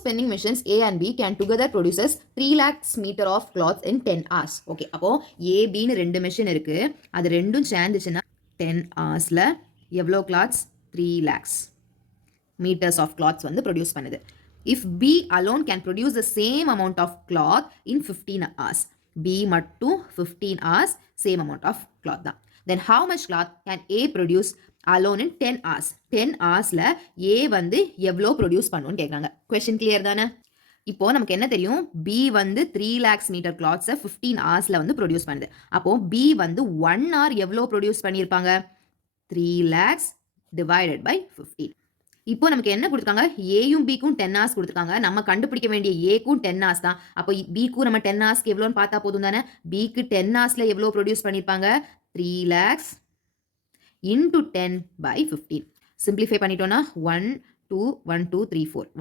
spinning machines A and B can together produces 3 lakhs meter of cloths in 10 hours. Okay, அப்போ A, B னு ரெண்டு machine இருக்கு. அது ரெண்டும் சேர்ந்துச்சுன்னா 10 ஹவர்ஸ்ல எவ்வளோ cloths? 3 lakhs meters of cloths வந்து produce பண்ணுது. If B alone can produce the same amount of cloth in 15 hours. B மட்டும் 15 hours same amount of cloth தான். Then how much cloth can A produce alone in 10 hours? 10 hoursல A வந்து எவ்வளோ produce பண்ணுன்னு கேட்குறாங்க. Question clear தானே? இப்போ நமக்கு என்ன தெரியும்? B வந்து 3 lakhs மீட்டர் கிளாத்ஸை 15 ஹவர்ஸில் வந்து ப்ரொடியூஸ் பண்ணுது. அப்போ B வந்து 1 hour எவ்வளோ ப்ரொடியூஸ் பண்ணியிருப்பாங்க? 3 lakhs divided by 15. இப்போ நமக்கு என்ன கொடுத்துருக்காங்க? ஏயும் பிக்கும் 10 hours கொடுத்துருக்காங்க. நம்ம கண்டுபிடிக்க வேண்டிய ஏக்கும் 10 hours தான். அப்போ பிக்கும் நம்ம 10 ஹவர்ஸ்க்கு எவ்வளோன்னு பார்த்தா போதும் தானே? பிக்கு 10 ஹவர்ஸில் எவ்வளோ ப்ரொடியூஸ் பண்ணியிருப்பாங்க? 3 lakhs into 10 by 15. சிம்பிளிஃபை பண்ணிட்டோம்னா 1 2 1 2 3 4